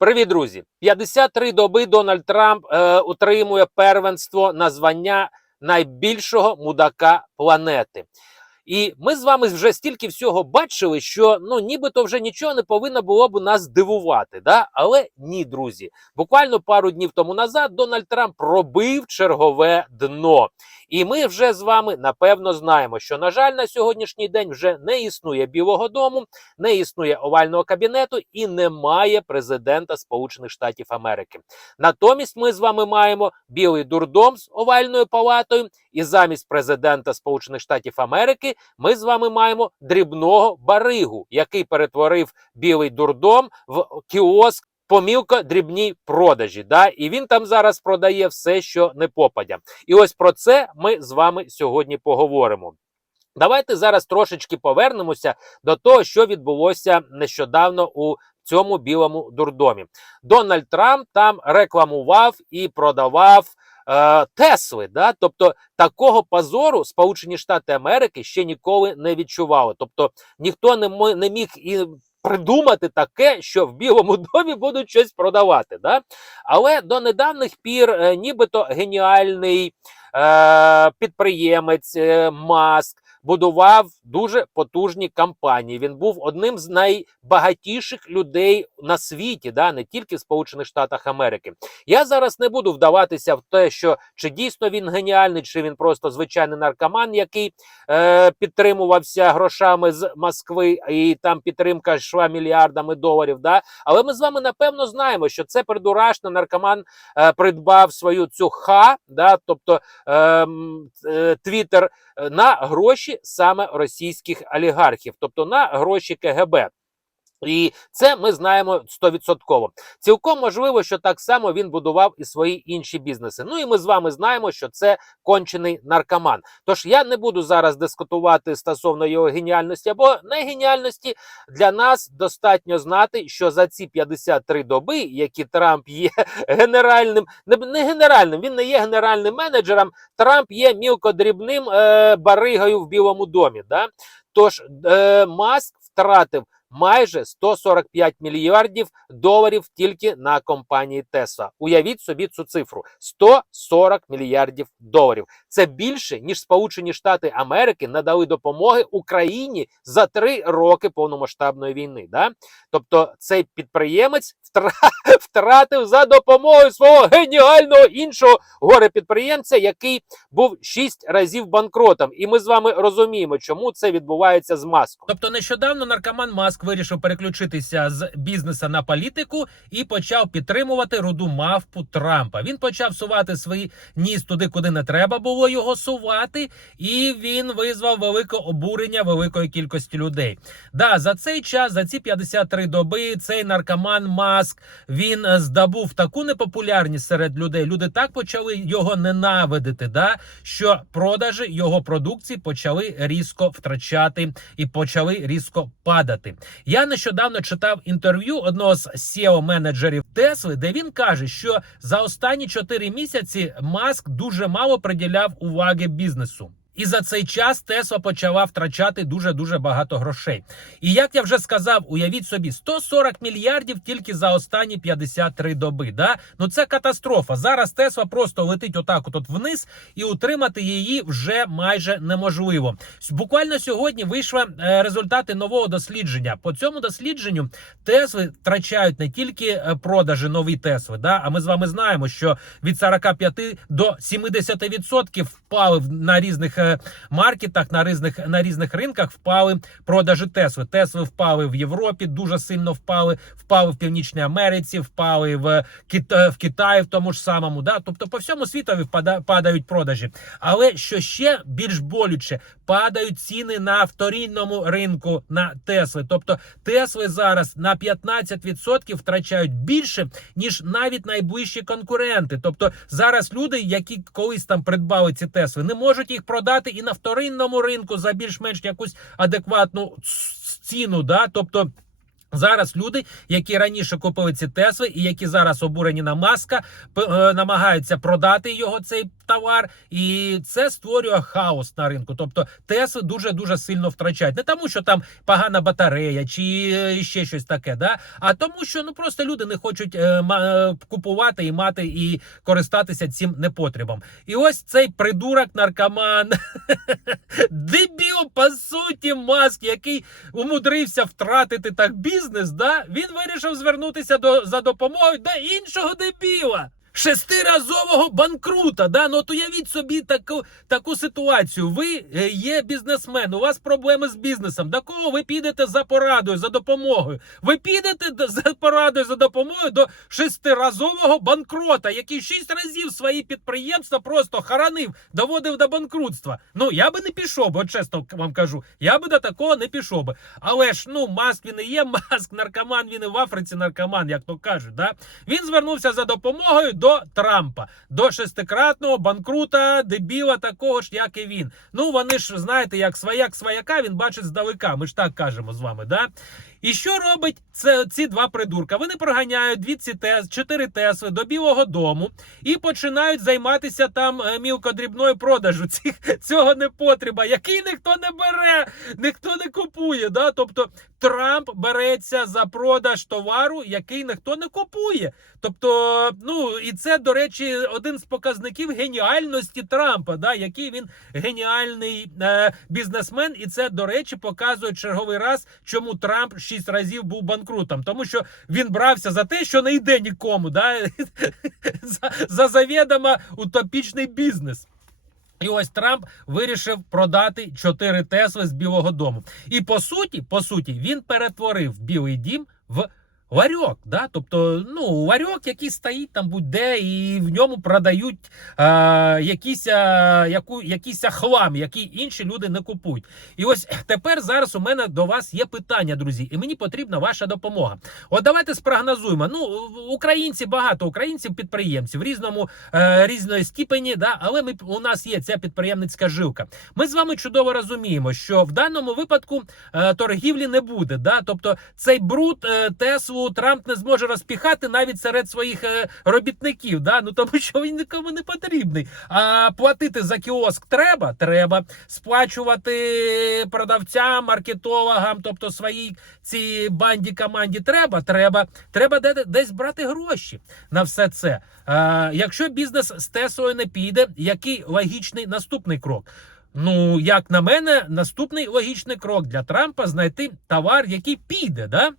Привіт, друзі! 53 доби Дональд Трамп е, утримує первенство на звання найбільшого мудака планети. І ми з вами вже стільки всього бачили, що ну нібито вже нічого не повинно було б нас дивувати. Да? Але ні, друзі. Буквально пару днів тому назад Дональд Трамп пробив чергове дно. І ми вже з вами напевно знаємо, що на жаль, на сьогоднішній день вже не існує Білого Дому, не існує овального кабінету і немає президента Сполучених Штатів Америки. Натомість ми з вами маємо білий дурдом з овальною палатою, і замість президента Сполучених Штатів Америки ми з вами маємо дрібного баригу, який перетворив білий дурдом в кіоск. Помілка дрібній продажі, да, і він там зараз продає все, що не попадя. І ось про це ми з вами сьогодні поговоримо. Давайте зараз трошечки повернемося до того, що відбулося нещодавно у цьому білому дурдомі. Дональд Трамп там рекламував і продавав. е, Тесли, да, тобто такого позору Сполучені Штати Америки ще ніколи не відчували. Тобто ніхто не міг і придумати таке, що в Білому домі будуть щось продавати. Да? Але до недавніх пір, е, нібито геніальний е, підприємець е, Маск будував дуже потужні кампанії. Він був одним з найбагатіших людей на світі, да, не тільки в Сполучених Штатах Америки. Я зараз не буду вдаватися в те, що чи дійсно він геніальний, чи він просто звичайний наркоман, який е, підтримувався грошами з Москви, і там підтримка йшла мільярдами доларів. Да? Але ми з вами напевно знаємо, що це придурашний наркоман е, придбав свою цю ха, да, тобто ем, е, Твіттер е, на гроші саме російських олігархів, тобто на гроші КГБ. І це ми знаємо стовідсотково. Цілком можливо, що так само він будував і свої інші бізнеси. Ну і ми з вами знаємо, що це кончений наркоман. Тож я не буду зараз дискутувати стосовно його геніальності або не геніальності. Для нас достатньо знати, що за ці 53 доби, які Трамп є генеральним, не, не генеральним, він не є генеральним менеджером. Трамп є мілкодрібним е, баригою в Білому домі. Да? Тож е, Маск втратив майже 145 мільярдів доларів тільки на компанії Tesla. Уявіть собі цю цифру: 140 мільярдів доларів. Це більше ніж Сполучені Штати Америки надали допомоги Україні за три роки повномасштабної війни. Да? Тобто цей підприємець втра- втратив за допомогою свого геніального іншого горе-підприємця, який був шість разів банкротом. І ми з вами розуміємо, чому це відбувається з маском. Тобто нещодавно наркоман Маск вирішив переключитися з бізнеса на політику і почав підтримувати руду мавпу Трампа. Він почав сувати свої ніс туди, куди не треба було його сувати, і він визвав велике обурення великої кількості людей. Да, за цей час, за ці 53 доби, цей наркоман Маск він е, здобув таку непопулярність серед людей. Люди так почали його ненавидити, да, що продажі його продукції почали різко втрачати і почали різко падати. Я нещодавно читав інтерв'ю одного з seo менеджерів Тесли, де він каже, що за останні 4 місяці Маск дуже мало приділяв уваги бізнесу. І за цей час Тесла почала втрачати дуже дуже багато грошей. І як я вже сказав, уявіть собі, 140 мільярдів тільки за останні 53 доби. Да? Ну це катастрофа. Зараз Тесла просто летить отак, от вниз, і утримати її вже майже неможливо. Буквально сьогодні вийшли е, результати нового дослідження. По цьому дослідженню Тесли втрачають не тільки е, продажі нові Тесли, да, а ми з вами знаємо, що від 45 до 70% впали на різних е, маркетах, на різних на різних ринках впали продажі Тесли. Тесли впали в Європі, дуже сильно впали, впали в Північній Америці, впали в Кит... в Китаї, в тому ж самому. Да? Тобто по всьому світові падають продажі. Але що ще більш болюче, падають ціни на вторинному ринку на Тесли. Тобто Тесли зараз на 15% втрачають більше, ніж навіть найближчі конкуренти. Тобто зараз люди, які колись там придбали ці Тесли, не можуть їх продати і на вторинному ринку за більш-менш якусь адекватну ціну. Да? Тобто Зараз люди, які раніше купили ці Тесли, і які зараз обурені на маска, е, намагаються продати його цей товар, і це створює хаос на ринку. Тобто Тесли дуже дуже сильно втрачають. Не тому, що там погана батарея чи е, ще щось таке, да а тому, що ну просто люди не хочуть е, купувати і мати і користатися цим непотребом. І ось цей придурок, наркоман, дебіл, по суті, маск, який умудрився втратити так бізнес, да, він вирішив звернутися до, за допомогою до іншого дебіла. Шестиразового банкрута, да? ну от уявіть собі таку, таку ситуацію. Ви е, є бізнесмен, у вас проблеми з бізнесом. До кого ви підете за порадою, за допомогою? Ви підете за порадою за допомогою до шестиразового банкрота, який шість разів свої підприємства просто харанив, доводив до банкрутства. Ну я би не пішов, би, от чесно вам кажу. Я би до такого не пішов би. Але ж ну маск він і є маск, наркоман він і в Африці наркоман, як то кажуть. Да? Він звернувся за допомогою до Трампа, до шестикратного банкрута, дебіла, такого ж, як і він. Ну вони ж знаєте, як свояк свояка він бачить здалека. Ми ж так кажемо з вами. Да? І що робить це ці два придурка? Вони проганяють дві ці тес, чотири тесли до Білого Дому і починають займатися там е, мілкодрібною продажу цих цього непотреба, який ніхто не бере, ніхто не купує. Да? Тобто Трамп береться за продаж товару, який ніхто не купує. Тобто, ну і це, до речі, один з показників геніальності Трампа, да, який він геніальний е, бізнесмен, і це, до речі, показує черговий раз, чому Трамп шість разів був банкрутом. Тому що він брався за те, що не йде нікому, да, за, за завідомо утопічний бізнес. І ось Трамп вирішив продати чотири Тесли з Білого Дому. І по суті, по суті, він перетворив Білий Дім в ларьок. Да? Тобто, ну, ларьок, який стоїть там будь-де, і в ньому продають е, якийсь, е, яку, якийсь хлам, який інші люди не купують. І ось тепер зараз у мене до вас є питання, друзі, і мені потрібна ваша допомога. От давайте спрогнозуємо. Ну, українці багато українців, підприємців різному е, різної степені, да, але ми у нас є ця підприємницька жилка. Ми з вами чудово розуміємо, що в даному випадку е, торгівлі не буде. Да? Тобто цей бруд е, Теслу Трамп не зможе розпіхати навіть серед своїх е, робітників, да? ну тому що він нікому не потрібний. А платити за кіоск треба, треба сплачувати продавцям, маркетологам, тобто своїй цій банді команді треба, треба, треба де- десь брати гроші на все це. Е, якщо бізнес з Теслою не піде, який логічний наступний крок? Ну, як на мене, наступний логічний крок для Трампа знайти товар, який піде, да?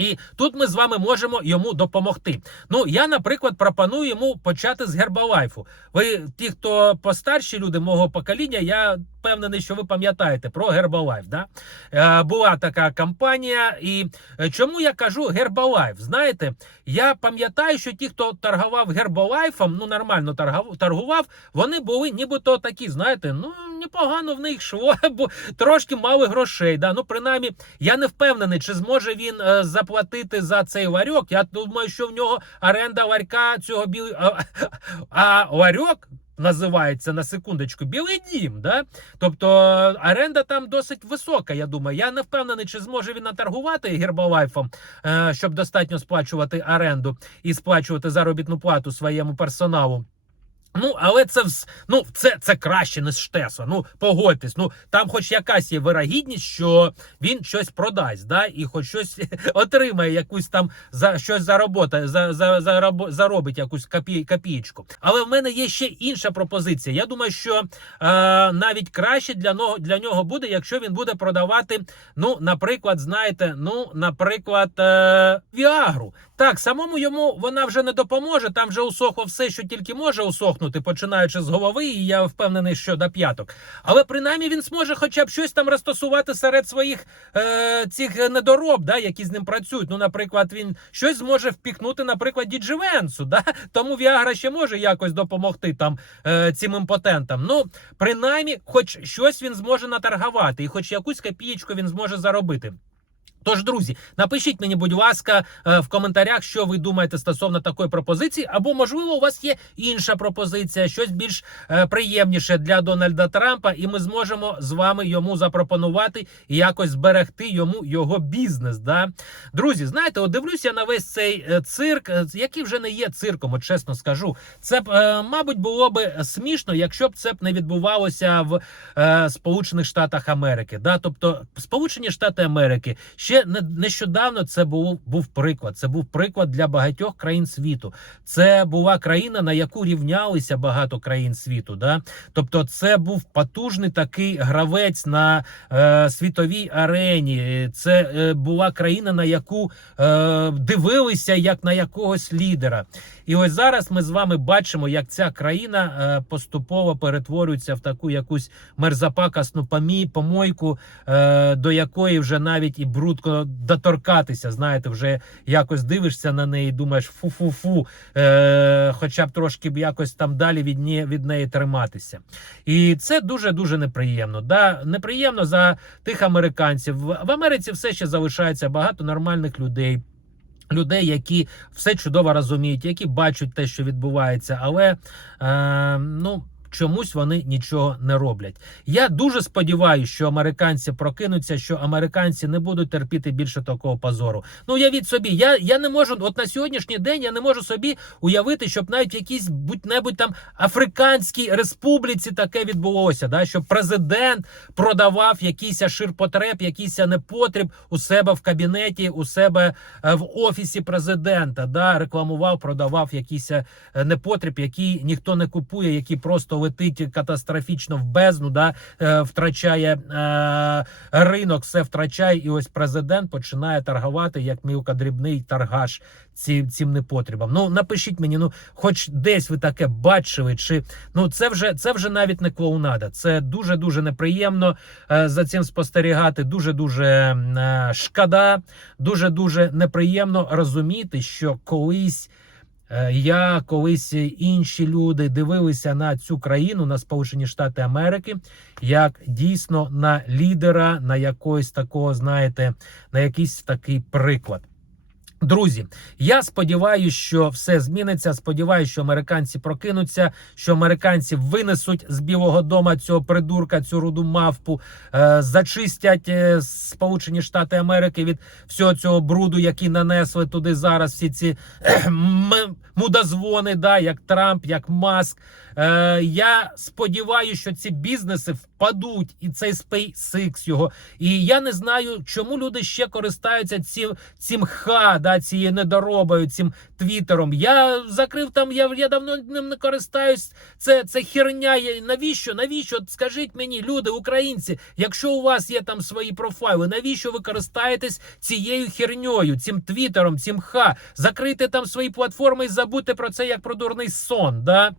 І тут ми з вами можемо йому допомогти. Ну, я, наприклад, пропоную йому почати з гербалайфу. Ви, ті, хто постарші люди мого покоління, я впевнений, що ви пам'ятаєте про Гербалайф. Да? Е, була така кампанія. І е, чому я кажу Гербалайф? Знаєте, я пам'ятаю, що ті, хто торгував Гербалайфом, ну нормально торгував, вони були нібито такі, знаєте, ну непогано в них йшло, бо трошки мали грошей. Да? Ну, принаймні, я не впевнений, чи зможе він е, заплатити за цей ларьок. Я думаю, що в нього оренда ларька цього білий. А, а ларьок. Називається на секундочку білий дім, да? Тобто оренда там досить висока. Я думаю. Я не впевнений, чи зможе він наторгувати гербалайфом, е, щоб достатньо сплачувати оренду і сплачувати заробітну плату своєму персоналу. Ну, але це ну, це, це краще, ніж Штеса. Ну, погодьтесь. Ну, там хоч якась є вирогідність, що він щось продасть, да, і хоч щось отримає, якусь там за щось заробота, за, за, за, заробить якусь копій, копієчку. Але в мене є ще інша пропозиція. Я думаю, що е, навіть краще для нього, для нього буде, якщо він буде продавати, ну, наприклад, знаєте, ну, наприклад, е, Віагру. Так, самому йому вона вже не допоможе. Там вже усохло все, що тільки може усохнути, починаючи з голови, і я впевнений, що до п'яток. Але принаймні він зможе хоча б щось там розтасувати серед своїх е, цих недороб, да, які з ним працюють. Ну, наприклад, він щось зможе впікнути, наприклад, Дідживенсу. Да? Тому Віагра ще може якось допомогти там е, цим імпотентам. Ну, принаймні, хоч щось він зможе наторгувати, і хоч якусь копієчку він зможе заробити. Тож, друзі, напишіть мені, будь ласка, е, в коментарях, що ви думаєте стосовно такої пропозиції, або можливо у вас є інша пропозиція, щось більш е, приємніше для Дональда Трампа, і ми зможемо з вами йому запропонувати і якось зберегти йому його бізнес. Да? Друзі, знаєте, от дивлюся на весь цей е, цирк, який вже не є цирком, от чесно скажу. Це б, мабуть, було б смішно, якщо б це б не відбувалося в Сполучених Штатах Америки. Да? Тобто, Сполучені Штати Америки ще не, нещодавно це був, був приклад. Це був приклад для багатьох країн світу. Це була країна, на яку рівнялися багато країн світу. Да? Тобто, це був потужний такий гравець на е, світовій арені. Це е, була країна, на яку е, дивилися як на якогось лідера. І ось зараз ми з вами бачимо, як ця країна е, поступово перетворюється в таку якусь мерзопакасну помі, помойку, е, до якої вже навіть і брудко доторкатися. Знаєте, вже якось дивишся на неї, думаєш фу-фу-фу, е, хоча б трошки б якось там далі від, неї, від неї триматися. І це дуже дуже неприємно. Да? Неприємно за тих американців. В Америці все ще залишається багато нормальних людей. Людей, які все чудово розуміють, які бачать те, що відбувається, але е, ну. Чомусь вони нічого не роблять. Я дуже сподіваюся, що американці прокинуться, що американці не будуть терпіти більше такого позору. Ну уявіть собі, я, я не можу, от на сьогоднішній день я не можу собі уявити, щоб навіть в якійсь будь-небудь там африканській республіці таке відбулося. Да? Щоб президент продавав якийсь ширпотреб, якийсь непотріб у себе в кабінеті, у себе е, в офісі президента. Да? Рекламував, продавав якийсь е, непотріб, який ніхто не купує, який просто летить катастрофічно в бездну, да? е, втрачає е, ринок, все втрачає, і ось президент починає торгувати як мілкодрібний торгаш ці, цим непотрібом. Ну напишіть мені, ну хоч десь ви таке бачили, чи ну це вже це вже навіть не клоунада. Це дуже дуже неприємно е, за цим спостерігати. Дуже дуже е, шкода, дуже дуже неприємно розуміти, що колись. Е, Я колись інші люди дивилися на цю країну, на Сполучені Штати Америки, як дійсно на лідера, на якось такого, знаєте, на якийсь такий приклад. Друзі, я сподіваюся, що все зміниться. Сподіваюся, що американці прокинуться, що американці винесуть з Білого дома цього придурка, цю руду мавпу, е, зачистять е, Сполучені Штати Америки від всього цього бруду, який нанесли туди зараз. Всі ці е, мудозвони, да, як Трамп, як Маск. Е, я сподіваюся, що ці бізнеси впадуть, і цей SpaceX його. І я не знаю, чому люди ще користаються цим цим ха, да, цією недоробою, цим твіттером. Я закрив там, я я давно ним не користаюсь. Це це херня. Навіщо? Навіщо? Скажіть мені, люди, українці, якщо у вас є там свої профайли, навіщо ви користаєтесь цією херньою, цим твіттером, цим ха? Закрийте там свої платформи і забудьте про це як про дурний сон. Да?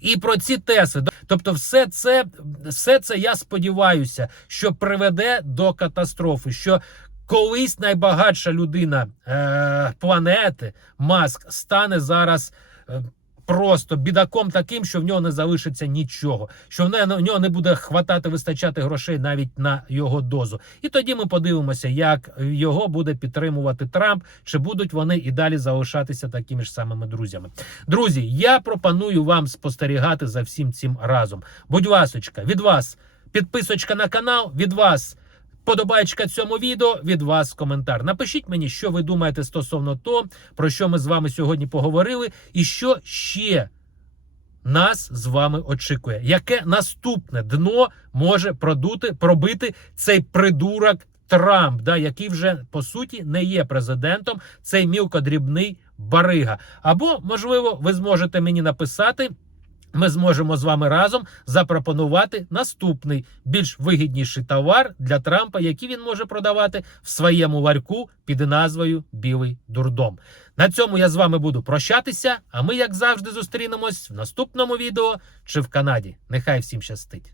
І про ці теси, тобто, все це, все це я сподіваюся, що приведе до катастрофи. Що колись найбагатша людина е, планети Маск стане зараз. Е, Просто бідаком таким, що в нього не залишиться нічого, що в нього не буде хватати вистачати грошей навіть на його дозу. І тоді ми подивимося, як його буде підтримувати Трамп, чи будуть вони і далі залишатися такими ж самими друзями. Друзі, я пропоную вам спостерігати за всім цим разом. Будь ласочка, від вас підписочка на канал, від вас. Подобаєчка цьому відео від вас коментар. Напишіть мені, що ви думаєте стосовно того, про що ми з вами сьогодні поговорили, і що ще нас з вами очікує. Яке наступне дно може продути, пробити цей придурок Трамп, да, який вже по суті не є президентом, цей мілкодрібний барига. Або, можливо, ви зможете мені написати. Ми зможемо з вами разом запропонувати наступний більш вигідніший товар для Трампа, який він може продавати в своєму ларьку під назвою Білий дурдом. На цьому я з вами буду прощатися. А ми, як завжди, зустрінемось в наступному відео чи в Канаді. Нехай всім щастить.